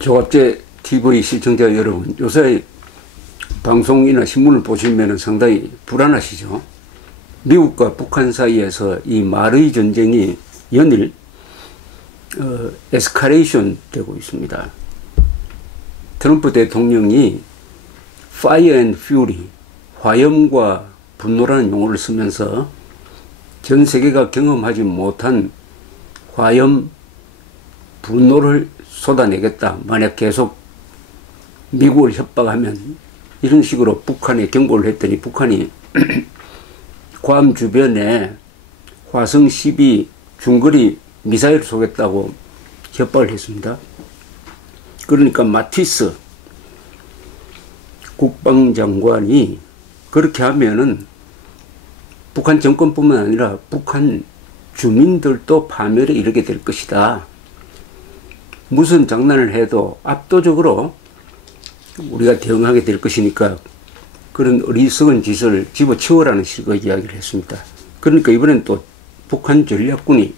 조갑제 TV 시청자 여러분, 요새 방송이나 신문을 보시면 상당히 불안하시죠? 미국과 북한 사이에서 이 말의 전쟁이 연일 에스컬레이션 되고 있습니다. 트럼프 대통령이 Fire and Fury, 화염과 분노라는 용어를 쓰면서 전 세계가 경험하지 못한 화염 분노를 쏟아내겠다. 만약 계속 미국을 협박하면, 이런 식으로 북한에 경고를 했더니 북한이 괌 주변에 화성 12 중거리 미사일을 쏘겠다고 협박을 했습니다. 그러니까 마티스 국방장관이 그렇게 하면은 북한 정권뿐만 아니라 북한 주민들도 파멸에 이르게 될 것이다. 무슨 장난을 해도 압도적으로 우리가 대응하게 될 것이니까 그런 어리석은 짓을 집어치워라는 식의 이야기를 했습니다. 그러니까 이번엔 또 북한 전략군이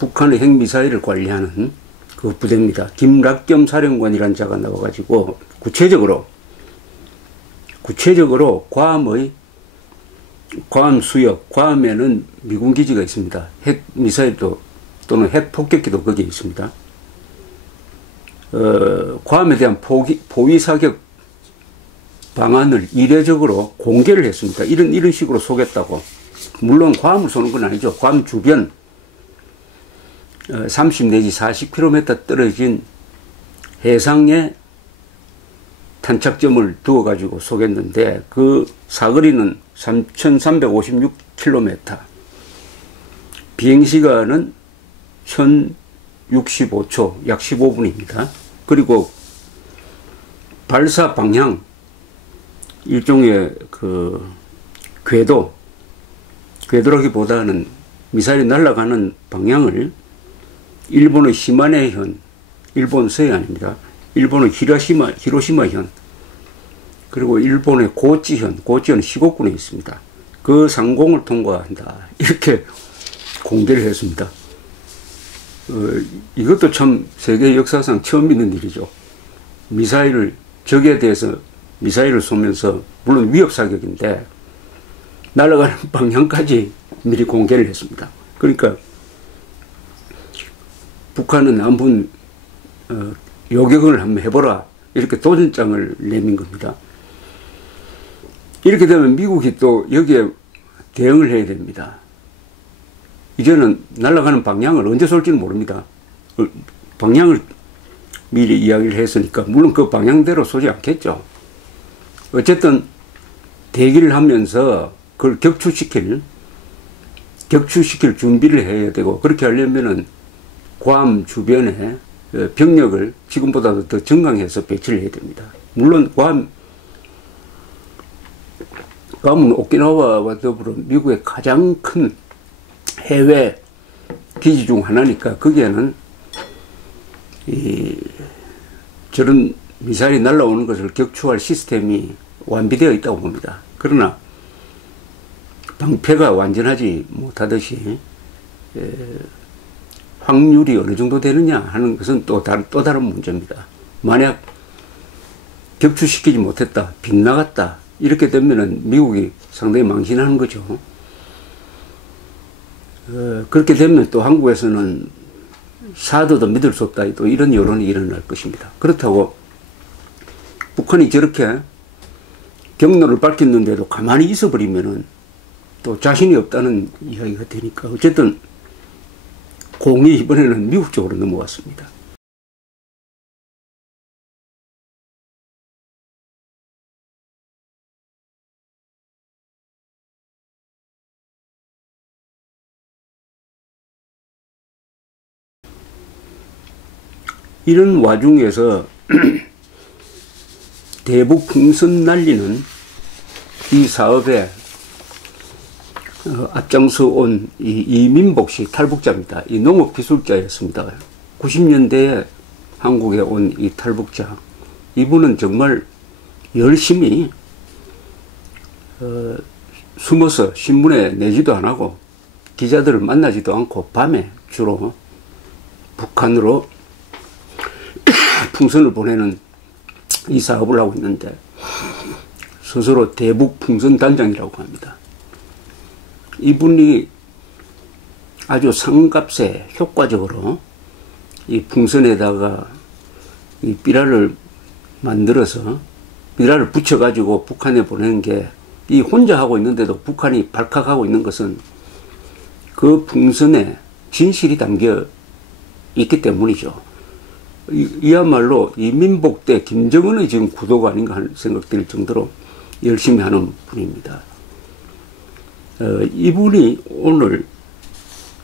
북한의 핵미사일을 관리하는 그 부대입니다. 김락겸 사령관이라는 자가 나와가지고 구체적으로 괌 수역, 괌에는 미군 기지가 있습니다. 핵미사일도 또는 핵폭격기도 거기에 있습니다. 괌에 대한 포위 사격 방안을 이례적으로 공개를 했습니다. 이런 식으로 쏘겠다고. 물론 괌을 쏘는 건 아니죠. 괌 주변 30 내지 40km 떨어진 해상에 탄착점을 두어가지고 쏘겠는데, 그 사거리는 3,356km, 비행시간은 1,065초, 약 15분입니다. 그리고 발사 방향, 일종의 그 궤도라기보다는 미사일이 날아가는 방향을 일본의 시마네현, 일본 서해안입니다. 일본의 히로시마현, 그리고 일본의 고치현 시곡군에 있습니다. 그 상공을 통과한다. 이렇게 공개를 했습니다. 이것도 참 세계 역사상 처음 있는 일이죠. 적에 대해서 미사일을 쏘면서, 물론 위협사격인데 날아가는 방향까지 미리 공개를 했습니다. 그러니까 북한은 한번 요격을 한번 해보라, 이렇게 도전장을 내민 겁니다. 이렇게 되면 미국이 또 여기에 대응을 해야 됩니다. 이제는 날아가는 방향을 언제 쏠지는 모릅니다. 방향을 미리 이야기를 했으니까 물론 그 방향대로 쏘지 않겠죠. 어쨌든 대기를 하면서 그걸 격추시킬 준비를 해야 되고, 그렇게 하려면은 괌 주변에 병력을 지금보다도 더 정강해서 배치를 해야 됩니다. 물론 괌은 오키나와와 더불어 미국의 가장 큰 해외 기지 중 하나니까 거기에는 저런 미사일이 날아오는 것을 격추할 시스템이 완비되어 있다고 봅니다. 그러나 방패가 완전하지 못하듯이 확률이 어느 정도 되느냐 하는 것은 또 다른 문제입니다. 만약 격추시키지 못했다, 빗나갔다, 이렇게 되면은 미국이 상당히 망신하는 거죠. 그렇게 되면 또 한국에서는 사드도 믿을 수 없다, 또 이런 여론이 일어날 것입니다. 그렇다고 북한이 저렇게 경로를 밝혔는데도 가만히 있어버리면은 또 자신이 없다는 이야기가 되니까, 어쨌든 공이 이번에는 미국 쪽으로 넘어왔습니다. 이런 와중에서 대북 풍선 날리는 이 사업에 앞장서 온 이민복 씨, 탈북자입니다. 이 농업기술자였습니다. 90년대에 한국에 온 이 탈북자, 이분은 정말 열심히 숨어서 신문에 내지도 안 하고 기자들을 만나지도 않고 밤에 주로 북한으로 풍선을 보내는 이 사업을 하고 있는데 스스로 대북 풍선 단장이라고 합니다. 이분이 아주 상값에 효과적으로 이 풍선에다가 이 삐라를 만들어서 삐라를 붙여가지고 북한에 보내는 게 이 혼자 하고 있는데도 북한이 발칵하고 있는 것은 그 풍선에 진실이 담겨 있기 때문이죠. 이야말로 이민복 때 김정은의 지금 구도가 아닌가 하는 생각 들 정도로 열심히 하는 분입니다. 이분이 오늘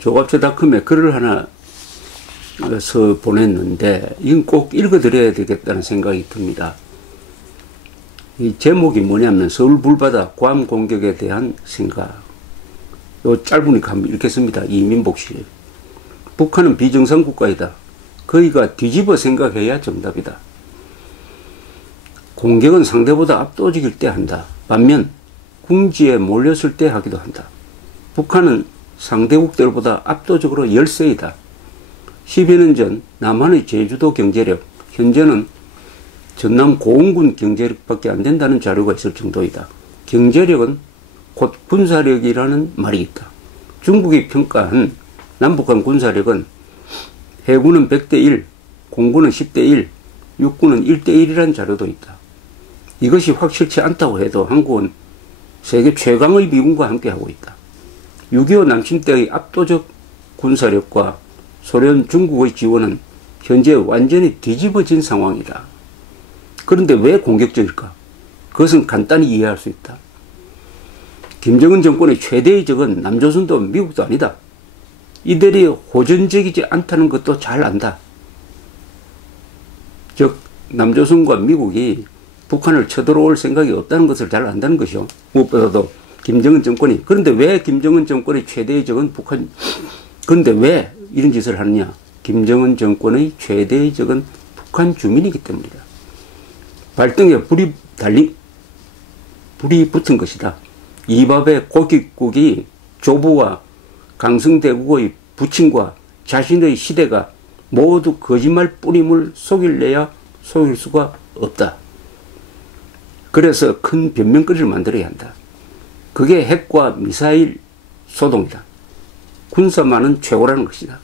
조갑제닷컴에 글을 하나 써 보냈는데 이건 꼭 읽어드려야 되겠다는 생각이 듭니다. 이 제목이 뭐냐면 서울 불바다 괌 공격에 대한 생각. 요 짧으니까 한번 읽겠습니다. 이민복 씨. 북한은 비정상 국가이다. 거의가 뒤집어 생각해야 정답이다. 공격은 상대보다 압도적일 때 한다. 반면 궁지에 몰렸을 때 하기도 한다. 북한은 상대국들보다 압도적으로 열세이다. 10여 년 전 남한의 제주도 경제력, 현재는 전남 고흥군 경제력밖에 안 된다는 자료가 있을 정도이다. 경제력은 곧 군사력이라는 말이 있다. 중국이 평가한 남북한 군사력은 해군은 100대 1, 공군은 10대 1, 육군은 1대 1이라는 자료도 있다. 이것이 확실치 않다고 해도 한국은 세계 최강의 미군과 함께하고 있다. 6.25 남침 때의 압도적 군사력과 소련, 중국의 지원은 현재 완전히 뒤집어진 상황이다. 그런데 왜 공격적일까? 그것은 간단히 이해할 수 있다. 김정은 정권의 최대의 적은 남조선도 미국도 아니다. 이들이 호전적이지 않다는 것도 잘 안다. 즉 남조선과 미국이 북한을 쳐들어올 생각이 없다는 것을 잘 안다는 것이요. 무엇보다도 김정은 정권이. 그런데 왜 김정은 정권의 최대의 적은 북한, 그런데 왜 이런 짓을 하느냐? 김정은 정권의 최대의 적은 북한 주민이기 때문이다. 발등에 불이 붙은 것이다. 이밥의 고깃국이 조부와 강성대국의 부친과 자신의 시대가 모두 거짓말 뿌림을 속일래야 속일 수가 없다. 그래서 큰 변명거리를 만들어야 한다. 그게 핵과 미사일 소동이다. 군사만은 최고라는 것이다.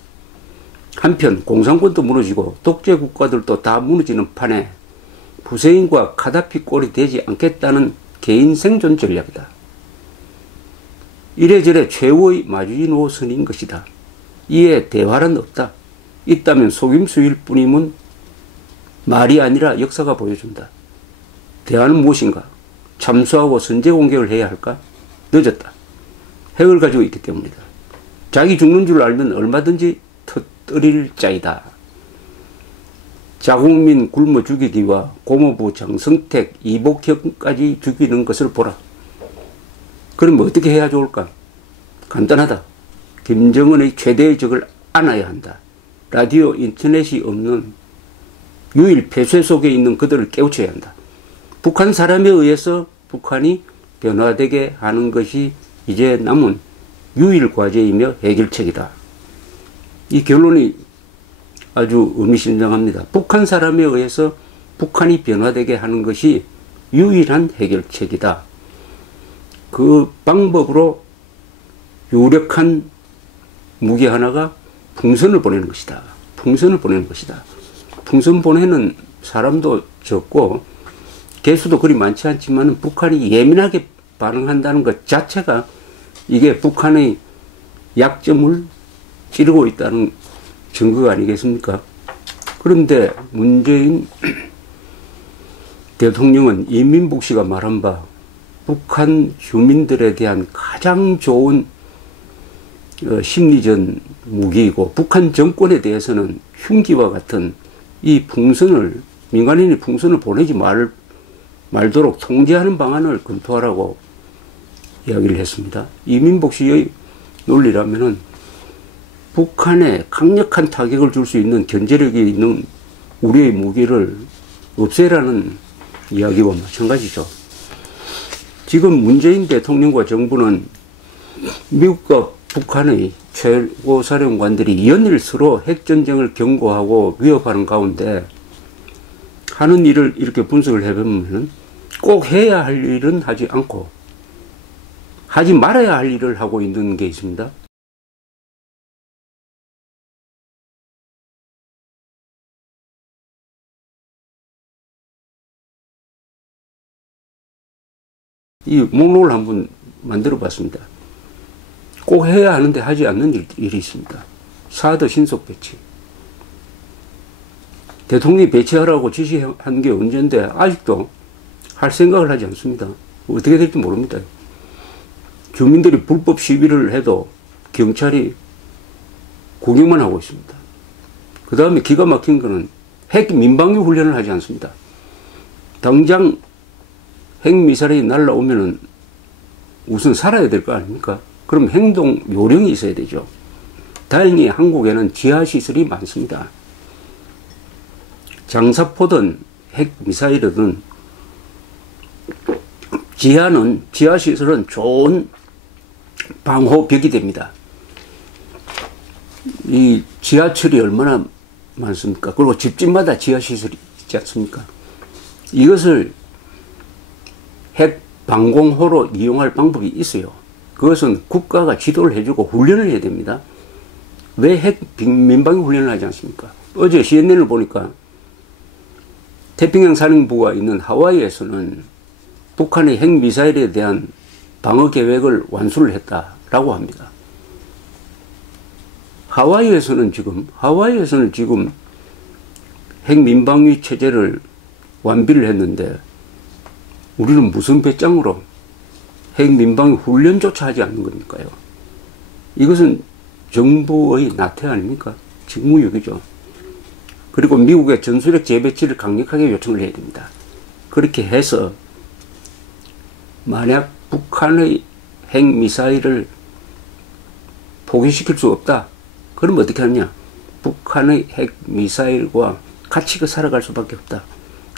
한편 공산권도 무너지고 독재 국가들도 다 무너지는 판에 후세인과 카다피 꼴이 되지 않겠다는 개인 생존 전략이다. 이래저래 최후의 마주인 노선인 것이다. 이에 대화란 없다. 있다면 속임수일 뿐임은 말이 아니라 역사가 보여준다. 대화는 무엇인가? 참수하고 선제 공격을 해야 할까? 늦었다. 핵을 가지고 있기 때문이다. 자기 죽는 줄 알면 얼마든지 터뜨릴 자이다. 자국민 굶어 죽이기와 고모부 장성택, 이복형까지 죽이는 것을 보라. 그럼 어떻게 해야 좋을까? 간단하다. 김정은의 최대의 적을 안아야 한다. 라디오, 인터넷이 없는 유일 폐쇄 속에 있는 그들을 깨우쳐야 한다. 북한 사람에 의해서 북한이 변화되게 하는 것이 이제 남은 유일 과제이며 해결책이다. 이 결론이 아주 의미심장합니다. 북한 사람에 의해서 북한이 변화되게 하는 것이 유일한 해결책이다. 그 방법으로 유력한 무기 하나가 풍선을 보내는 것이다. 풍선을 보내는 것이다. 풍선 보내는 사람도 적고 개수도 그리 많지 않지만 북한이 예민하게 반응한다는 것 자체가 이게 북한의 약점을 찌르고 있다는 증거가 아니겠습니까? 그런데 문재인 대통령은 이민복 씨가 말한 바 북한 주민들에 대한 가장 좋은 심리전 무기이고 북한 정권에 대해서는 흉기와 같은 이 풍선을 민간인이 풍선을 보내지 말도록 통제하는 방안을 검토하라고 이야기를 했습니다. 이민복 씨의 논리라면은 북한에 강력한 타격을 줄 수 있는 견제력이 있는 우리의 무기를 없애라는 이야기와 마찬가지죠. 지금 문재인 대통령과 정부는 미국과 북한의 최고사령관들이 연일 서로 핵전쟁을 경고하고 위협하는 가운데 하는 일을 이렇게 분석을 해보면 꼭 해야 할 일은 하지 않고 하지 말아야 할 일을 하고 있는 게 있습니다. 이 목록을 한번 만들어 봤습니다. 꼭 해야 하는데 하지 않는 일이 있습니다. 사드 신속 배치. 대통령이 배치하라고 지시한 게 언젠데 아직도 할 생각을 하지 않습니다. 어떻게 될지 모릅니다. 주민들이 불법 시위를 해도 경찰이 구경만 하고 있습니다. 그 다음에 기가 막힌 거는 핵 민방위 훈련을 하지 않습니다. 당장 핵미사일이 날라오면은 우선 살아야 될 거 아닙니까? 그럼 행동 요령이 있어야 되죠. 다행히 한국에는 지하시설이 많습니다. 장사포든 핵미사일이든 지하시설은 좋은 방호벽이 됩니다. 이 지하철이 얼마나 많습니까? 그리고 집집마다 지하시설이 있지 않습니까? 이것을 핵 방공호로 이용할 방법이 있어요. 그것은 국가가 지도를 해주고 훈련을 해야 됩니다. 왜 핵 민방위 훈련을 하지 않습니까? 어제 CNN을 보니까 태평양 사령부가 있는 하와이에서는 북한의 핵미사일에 대한 방어 계획을 완수를 했다라고 합니다. 하와이에서는 지금 핵 민방위 체제를 완비를 했는데 우리는 무슨 배짱으로 핵 민방위 훈련조차 하지 않는 겁니까요? 이것은 정부의 나태 아닙니까? 직무유기죠. 그리고 미국의 전술핵 재배치를 강력하게 요청을 해야 됩니다. 그렇게 해서 만약 북한의 핵미사일을 포기시킬 수 없다. 그러면 어떻게 하느냐? 북한의 핵미사일과 같이 살아갈 수밖에 없다.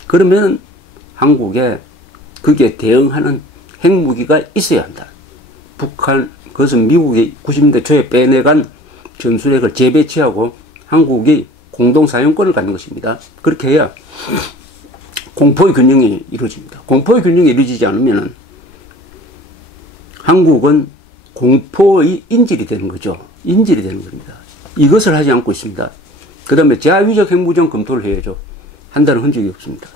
그러면 한국에 그게 대응하는 핵무기가 있어야 한다. 그것은 미국이 90년대 초에 빼내간 전술핵을 재배치하고 한국이 공동사용권을 갖는 것입니다. 그렇게 해야 공포의 균형이 이루어집니다. 공포의 균형이 이루어지지 않으면 한국은 공포의 인질이 되는 거죠. 인질이 되는 겁니다. 이것을 하지 않고 있습니다. 그 다음에 자위적 핵무장 검토를 해야죠. 한다는 흔적이 없습니다.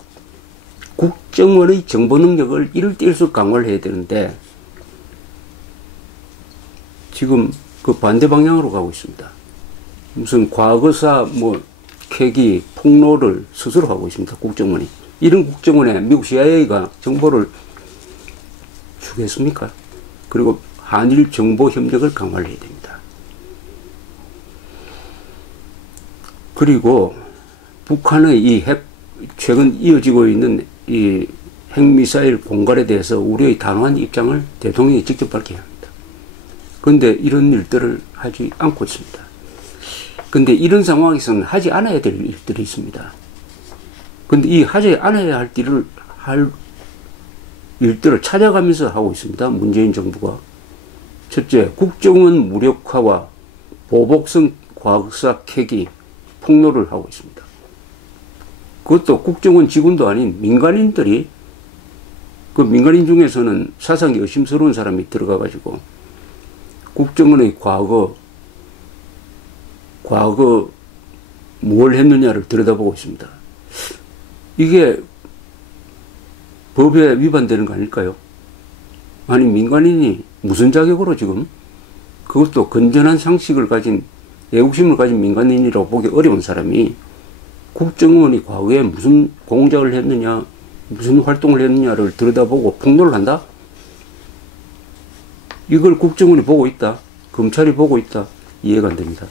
국정원의 정보 능력을 이를 뛸수 강화를 해야 되는데 지금 그 반대 방향으로 가고 있습니다. 무슨 과거사 캐기 폭로를 스스로 하고 있습니다. 국정원이. 이런 국정원에 미국 CIA가 정보를 주겠습니까? 그리고 한일 정보 협력을 강화를 해야 됩니다. 그리고 북한의 이 최근 이어지고 있는 이 핵미사일 공갈에 대해서 우리의 단호한 입장을 대통령이 직접 밝혀야 합니다. 그런데 이런 일들을 하지 않고 있습니다. 그런데 이런 상황에서는 하지 않아야 될 일들이 있습니다. 그런데 이 하지 않아야 할 일들을 찾아가면서 하고 있습니다. 문재인 정부가. 첫째, 국정원 무력화와 보복성 과학사 캐기, 폭로를 하고 있습니다. 그것도 국정원 직원도 아닌 민간인들이, 그 민간인 중에서는 사상이 의심스러운 사람이 들어가가지고 국정원의 과거 뭘 했느냐를 들여다보고 있습니다. 이게 법에 위반되는 거 아닐까요? 아니, 민간인이 무슨 자격으로 지금, 그것도 건전한 상식을 가진, 애국심을 가진 민간인이라고 보기 어려운 사람이 국정원이 과거에 무슨 공작을 했느냐, 무슨 활동을 했느냐를 들여다보고 폭로를 한다? 이걸 국정원이 보고 있다, 검찰이 보고 있다, 이해가 안 됩니다.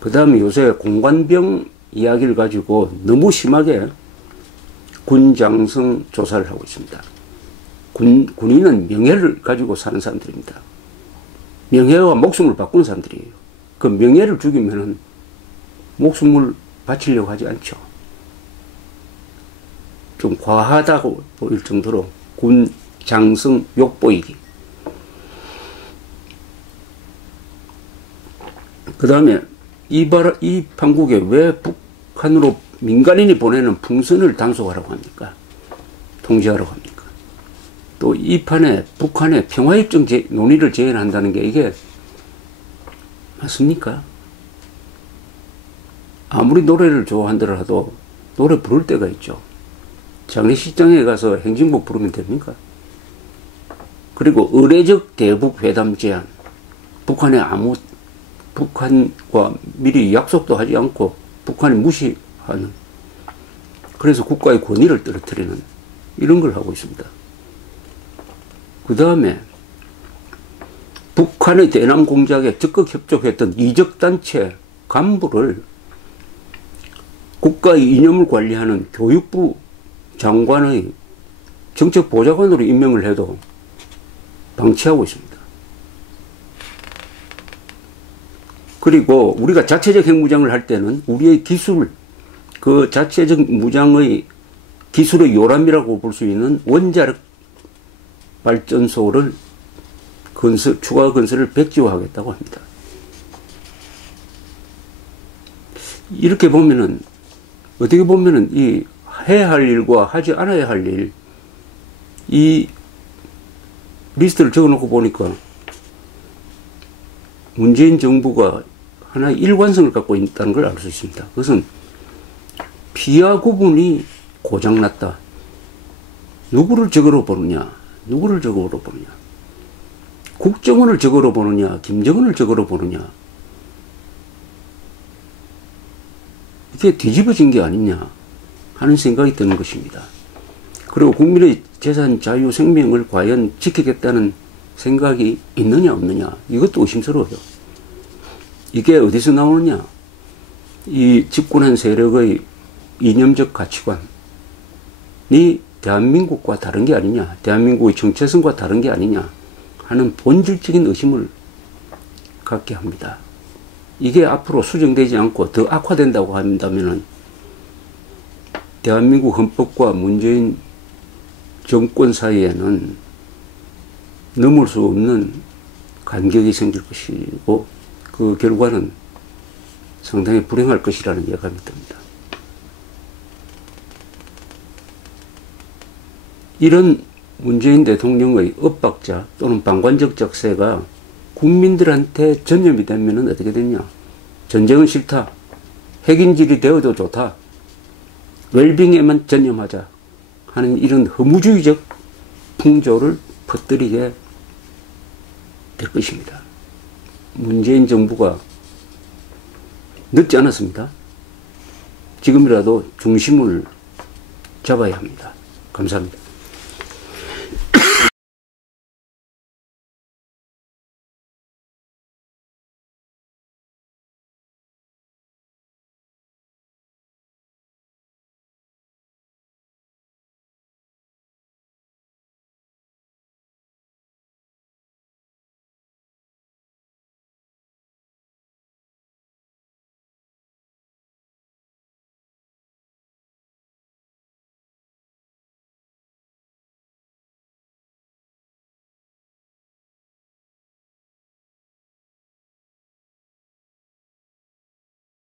그 다음에 요새 공관병 이야기를 가지고 너무 심하게 군장성 조사를 하고 있습니다. 군인은 명예를 가지고 사는 사람들입니다. 명예와 목숨을 바꾸는 사람들이에요. 그 명예를 죽이면은 목숨을 바치려고 하지 않죠. 좀 과하다고 보일 정도로 군 장성 욕보이기. 그 다음에 이 판국에 왜 북한으로 민간인이 보내는 풍선을 단속하라고 합니까? 통제하라고 합니까? 또 이 판에 북한의 평화협정 논의를 제안한다는 게 이게 맞습니까? 아무리 노래를 좋아한다라도 노래 부를 때가 있죠. 장례식장에 가서 행진곡 부르면 됩니까? 그리고 의례적 대북 회담 제안. 북한과 미리 약속도 하지 않고 북한이 무시하는, 그래서 국가의 권위를 떨어뜨리는 이런 걸 하고 있습니다. 그 다음에 북한의 대남 공작에 적극 협조했던 이적단체 간부를 국가의 이념을 관리하는 교육부 장관의 정책보좌관으로 임명을 해도 방치하고 있습니다. 그리고 우리가 자체적 핵무장을 할 때는 우리의 기술, 그 자체적 무장의 기술의 요람이라고 볼 수 있는 원자력 발전소를 추가 건설을 백지화하겠다고 합니다. 이렇게 보면은, 어떻게 보면은 이 해야 할 일과 하지 않아야 할 일, 이 리스트를 적어놓고 보니까 문재인 정부가 하나의 일관성을 갖고 있다는 걸 알 수 있습니다. 그것은 피하 구분이 고장났다. 누구를 적으러 보느냐, 누구를 적으러 보느냐, 국정원을 적으러 보느냐, 김정은을 적으러 보느냐, 이게 뒤집어진 게 아니냐 하는 생각이 드는 것입니다. 그리고 국민의 재산, 자유, 생명을 과연 지키겠다는 생각이 있느냐 없느냐, 이것도 의심스러워요. 이게 어디서 나오느냐, 이 집권한 세력의 이념적 가치관이 대한민국과 다른 게 아니냐, 대한민국의 정체성과 다른 게 아니냐 하는 본질적인 의심을 갖게 합니다. 이게 앞으로 수정되지 않고 더 악화된다고 한다면 대한민국 헌법과 문재인 정권 사이에는 넘을 수 없는 간격이 생길 것이고 그 결과는 상당히 불행할 것이라는 예감이 듭니다. 이런 문재인 대통령의 엇박자 또는 방관적 작세가 국민들한테 전염이 되면 어떻게 되냐. 전쟁은 싫다. 핵인질이 되어도 좋다. 웰빙에만 전념하자 하는 이런 허무주의적 풍조를 퍼뜨리게 될 것입니다. 문재인 정부가 늦지 않았습니다. 지금이라도 중심을 잡아야 합니다. 감사합니다.